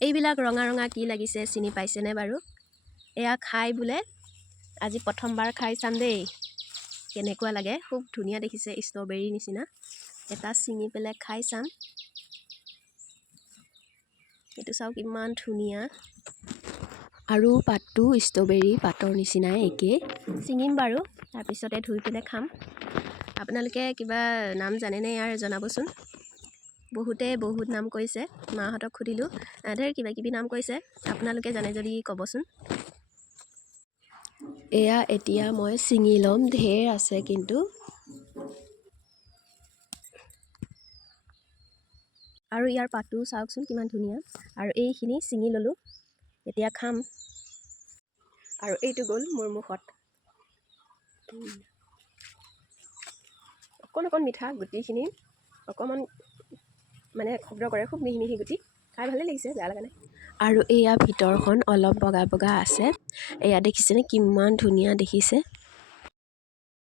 এইবিলাক ৰঙা ৰঙা কি লাগিছে চিনি পাইছেনে বাৰু? এয়া খাই বোলে আজি প্ৰথমবাৰ খাই চাম দেই, কেনেকুৱা লাগে। খুব ধুনীয়া দেখিছে, ষ্ট্ৰবেৰী নিচিনা। এটা ছিঙি পেলাই খাই চাম। এইটো চাওক ইমান ধুনীয়া, আৰু পাতটো ষ্ট্ৰবেৰী পাতৰ নিচিনাই একে। ছিঙিম বাৰু, তাৰপিছতে ধুই পেলাই খাম। আপোনালোকে কিবা নাম জানেনে ইয়াৰ জনাবচোন। বহুতে বহুত নাম কৈছে, মাহঁতক সুধিলোঁ, ঢেৰ কিবা কিবি নাম কৈছে। আপোনালোকে জানে যদি ক'বচোন। এয়া এতিয়া মই ছিঙি ল'ম, ঢেৰ আছে কিন্তু। আৰু ইয়াৰ পাতটো চাওকচোন কিমান ধুনীয়া। আৰু এইখিনি ছিঙি ল'লোঁ, এতিয়া খাম। আৰু এইটো গ'ল মোৰ মুখত। অকণ অকণ মিঠা, গুটিখিনি অকণমান মানে শব্দ কৰে, খুব মিহি মিহি গুটি। খাই ভালেই লাগিছে, বেয়া লগা নাই। আৰু এয়া ভিতৰখন অলপ বগা বগা আছে। এয়া দেখিছেনে কিমান ধুনীয়া দেখিছে।